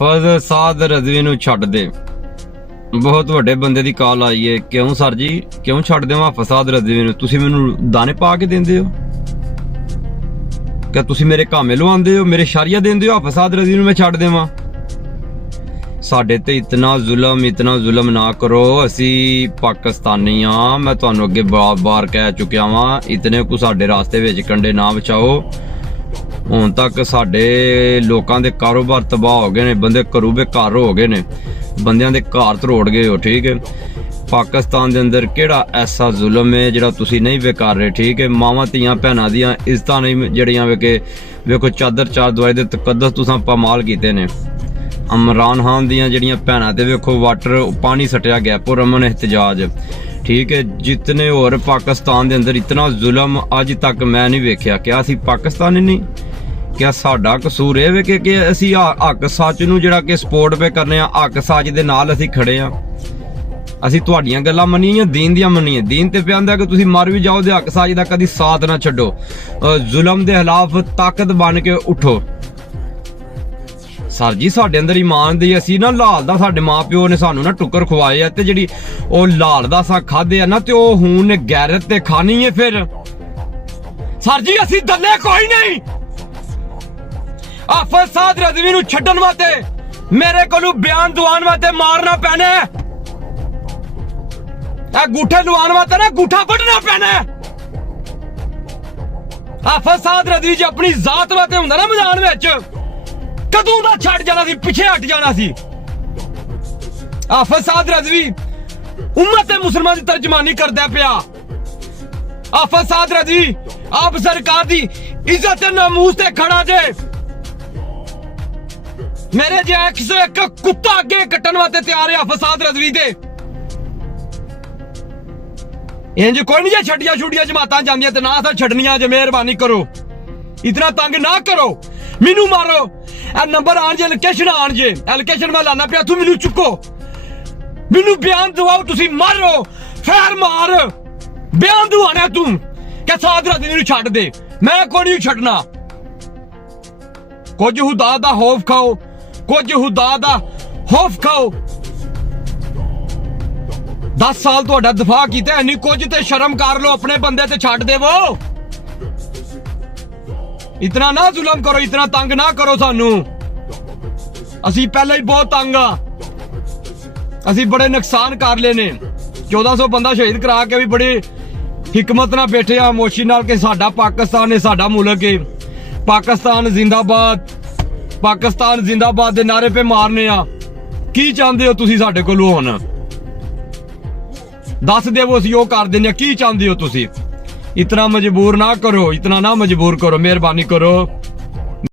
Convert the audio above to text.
ਫਜ਼ਲ ਸਾਦ ਰਜ਼ਵੀ ਨੂੰ ਛੱਡ ਦੇ। ਬਹੁਤ ਵੱਡੇ ਬੰਦੇ ਦੀ ਕਾਲ ਆਈ ਹੈ। ਕਿਉਂ ਸਰ ਜੀ, ਕਿਉਂ ਛੱਡ ਦੇਵਾਂ ਫਸਾਦ ਰਜ਼ਵੀ ਨੂੰ? ਤੁਸੀਂ ਮੈਨੂੰ ਦਾਣੇ ਪਾ ਕੇ ਦਿੰਦੇ ਹੋ? ਕਿ ਤੁਸੀਂ ਮੇਰੇ ਕਾਮੇ ਲਵਾਉਂਦੇ ਹੋ, ਮੇਰੇ ਸ਼ਾਰੀਆ ਦਿੰਦੇ ਹੋ? ਫਸਾਦ ਰਜ਼ਵੀ ਨੂੰ ਮੈਂ ਛੱਡ ਦੇਵਾਂ? ਸਾਡੇ ਤੇ ਇਤਨਾ ਜ਼ੁਲਮ ਨਾ ਕਰੋ। ਅਸੀਂ ਪਾਕਿਸਤਾਨੀ ਆ। ਮੈਂ ਤੁਹਾਨੂੰ ਅੱਗੇ ਬਾਰ-ਬਾਰ ਕਹਿ ਚੁੱਕਿਆ ਵਾਂ, ਇਤਨੇ ਕੋ ਸਾਡੇ ਰਾਸਤੇ ਵਿੱਚ ਕੰਡੇ ਨਾ ਵਿਛਾਓ। ਹੁਣ ਤੱਕ ਸਾਡੇ ਲੋਕਾਂ ਦੇ ਕਾਰੋਬਾਰ ਤਬਾਹ ਹੋ ਗਏ ਨੇ, ਬੰਦੇ ਘਰੋਂ ਬੇਘਰ ਹੋ ਗਏ ਨੇ, ਬੰਦਿਆਂ ਦੇ ਘਰ ਤਰੋੜ ਗਏ ਹੋ। ਠੀਕ ਹੈ, ਪਾਕਿਸਤਾਨ ਦੇ ਅੰਦਰ ਕਿਹੜਾ ਐਸਾ ਜ਼ੁਲਮ ਹੈ ਜਿਹੜਾ ਤੁਸੀਂ ਨਹੀਂ ਵੇ ਕਰ ਰਹੇ? ਠੀਕ ਹੈ, ਮਾਵਾਂ ਧੀਆਂ ਭੈਣਾਂ ਦੀਆਂ ਇੱਜ਼ਤਾਂ ਨਹੀਂ ਜਿਹੜੀਆਂ ਵੇਖੋ ਚਾਦਰ ਚਾਰ ਦੁਆਰੇ ਦੇ ਤਕੱਦਸ ਤੁਸੀਂ ਪਾਮਾਲ ਕੀਤੇ ਨੇ। ਇਮਰਾਨ ਖਾਨ ਦੀਆਂ ਜਿਹੜੀਆਂ ਭੈਣਾਂ ਤੇ ਵੇਖੋ ਵਾਟਰ ਪਾਣੀ ਸਟਿਆ ਗਿਆ, ਪੁਰਅਮਨ ਇhtਜਾਜ। ਠੀਕ ਹੈ, ਜਿਤਨੇ ਹੋਰ ਪਾਕਿਸਤਾਨ ਦੇ ਅੰਦਰ ਇਤਨਾ ਜ਼ੁਲਮ ਅੱਜ ਤੱਕ ਮੈਂ ਨਹੀਂ ਵੇਖਿਆ। ਕਿ ਅਸੀਂ ਪਾਕਿਸਤਾਨੀ ਨਹੀਂ? ਕਿਆ ਸਾਡਾ ਕਸੂਰ ਇਹ ਵੇ ਕਿ ਅਸੀਂ ਹੱਕ ਸੱਚ ਨੂੰ ਜਿਹੜਾ ਕਿ ਸਪੋਰਟ ਪੇ ਕਰਨੇ ਆ, ਹੱਕ ਸੱਚ ਦੇ ਨਾਲ ਅਸੀਂ ਖੜੇ ਆ? ਅਸੀਂ ਤੁਹਾਡੀਆਂ ਗੱਲਾਂ ਮੰਨੀਆਂ, ਦੀਨ ਦੀਆਂ ਮੰਨੀਆਂ? ਦੀਨ ਤੇ ਪਿਆਂਦਾ ਕਿ ਤੁਸੀਂ ਮਰ ਵੀ ਜਾਓ ਤੇ ਹੱਕ ਸੱਚ ਦਾ ਕਦੀ ਸਾਥ ਨਾ ਛੱਡੋ। ਜ਼ੁਲਮ ਦੇ ਖਿਲਾਫ ਤਾਕਤ ਬਣ ਕੇ ਉਠੋ। ਸਰ ਜੀ, ਸਾਡੇ ਅੰਦਰ ਇਮਾਨ ਦੀ ਅਸੀਂ ਨਾ ਲਾਲ ਦਾ ਸਾਡੇ ਮਾਂ ਪਿਓ ਨੇ ਸਾਨੂੰ ਨਾ ਟੁੱਕਰ ਖਵਾਏ ਆ, ਤੇ ਜਿਹੜੀ ਉਹ ਲਾਲ ਦਾ ਸਾ ਖਾਦੇ ਆ ਨਾ, ਤੇ ਉਹ ਹੁਣ ਨੇ ਗੈਰਤ ਤੇ ਖਾਣੀ ਹੈ। ਫਿਰ ਸਰ ਜੀ, ਅਸੀਂ ਦੱਲੇ ਕੋਈ ਨਹੀਂ। ਫਸਾਦ ਰਜ਼ਵੀ ਨੂੰ ਛੱਡਣ ਵਾਸਤੇ ਮੇਰੇ ਕੋਲੋਂ ਬਿਆਨ ਦਵਾਉਣ ਵਾਸਤੇ ਮਾਰਨਾ ਪੈਣਾ, ਇਹ ਗੂਠੇ ਲਵਾਉਣ ਵਾਸਤੇ ਨਾ ਗੂਠਾ ਵੱਢਣਾ ਪੈਣਾ। ਫਸਾਦ ਰਜ਼ਵੀ ਜੀ ਆਪਣੀ ਜ਼ਾਤ ਵਾਸਤੇ ਹੁੰਦਾ ਨਾ ਮੈਦਾਨ ਵਿੱਚ, ਕਦੋਂ ਦਾ ਛੱਡ ਜਾਣਾ ਸੀ, ਪਿੱਛੇ ਹਟ ਜਾਣਾ ਸੀ। ਫਸਾਦ ਰਜ਼ਵੀ ਉਮਤ ਮੁਸਲਮਾਨ ਦੀ ਤਰਜਮਾਨੀ ਕਰਦਾ ਪਿਆ। ਫਸਾਦ ਰਜ਼ਵੀ ਆਪ ਸਰਕਾਰ ਦੀ ਇੱਜ਼ਤ ਤੇ ਨਾਮੂਸ ਤੇ ਖੜਾ ਜੇ। ਮੇਰੇ ਜੇ 101 ਕੁੱਤਾ ਅੱਗੇ ਕੱਟਣ ਵਾਸਤੇ ਤਿਆਰ ਆ ਫਸਾਦ ਰਜ਼ਵੀ ਦੇ। ਇੰਜ ਕੋਈ ਨਹੀਂ, ਜੇ ਛੱਡੀਆਂ ਜਮਾਤਾਂ ਜਾਂਦੀਆਂ ਤੇ ਨਾ ਤਾਂ ਛੱਡਣੀਆਂ ਜੇ। ਮਿਹਰਬਾਨੀ ਕਰੋ, ਇਤਨਾ ਤੰਗ ਨਾ ਕਰੋ, ਮੈਨੂੰ ਮਾਰੋ। ਇਹ ਨੰਬਰ ਆਣ ਜੇ, ਲੋਕੇਸ਼ਨ ਆਣ ਜੇ, ਲੋਕੇਸ਼ਨ ਮੈਂ ਲਾਣਾ ਪਿਆ, ਤੂੰ ਮੈਨੂੰ ਚੁੱਕੋ, ਮੈਨੂੰ ਬਿਆਨ ਦਵਾਓ। ਤੁਸੀਂ ਮਾਰੋ, ਫੇਰ ਮਾਰ, ਬਿਆਨ ਦਵਾਣਾ ਤੂੰ ਕਿ ਸਾਦ ਰਜ਼ਵੀ ਨੂੰ ਛੱਡ ਦੇ। ਮੈਂ ਕੋਈ ਨਹੀਂ ਛੱਡਣਾ। ਕੁਝ ਖੁਦਾ ਦਾ ਖੌਫ ਖਾਓ, ਕੁਝ ਖੁਦਾ ਦਾ ਖੌਫ ਖਾਓ। 10 ਸਾਲ ਤੁਹਾਡਾ ਦਫਾ ਕੀਤਾ, ਨਹੀਂ ਕੁਝ ਤੇ ਸ਼ਰਮ ਕਰ ਲੋ, ਆਪਣੇ ਬੰਦੇ ਤੇ ਛੱਡ ਦੇਵੋ। ਇਤਨਾ ਨਾ ਜ਼ੁਲਮ ਕਰੋ, ਇਤਨਾ ਤੰਗ ਨਾ ਕਰੋ ਸਾਨੂੰ। ਅਸੀਂ ਪਹਿਲਾਂ ਹੀ ਬਹੁਤ ਤੰਗ ਆ। ਅਸੀਂ ਬੜੇ ਨੁਕਸਾਨ ਕਰ ਲਏ ਨੇ। 1400 ਬੰਦਾ ਸ਼ਹੀਦ ਕਰਾ ਕੇ ਵੀ ਬੜੀ ਹਿਕਮਤ ਨਾਲ ਬੈਠੇ ਆ, ਮੋਸ਼ੀ ਨਾਲ, ਕਿ ਸਾਡਾ ਪਾਕਿਸਤਾਨ ਹੈ, ਸਾਡਾ ਮੁਲਕ ਹੈ। ਪਾਕਿਸਤਾਨ ਜ਼ਿੰਦਾਬਾਦ, ਪਾਕਿਸਤਾਨ ਜ਼ਿੰਦਾਬਾਦ ਦੇ ਨਾਰੇ ਪੇ ਮਾਰਨੇ ਆ। ਕੀ ਚਾਹੁੰਦੇ ਹੋ ਤੁਸੀਂ ਸਾਡੇ ਕੋਲੋਂ? ਹੁਣ ਦੱਸ ਦੇਵੋ, ਅਸੀਂ ਉਹ ਕਰ ਦਿੰਦੇ ਆ। ਕੀ ਚਾਹੁੰਦੇ ਹੋ ਤੁਸੀਂ? ਇਤਨਾ ਮਜਬੂਰ ਨਾ ਕਰੋ, ਇਤਨਾ ਨਾ ਮਜਬੂਰ ਕਰੋ, ਮਿਹਰਬਾਨੀ ਕਰੋ।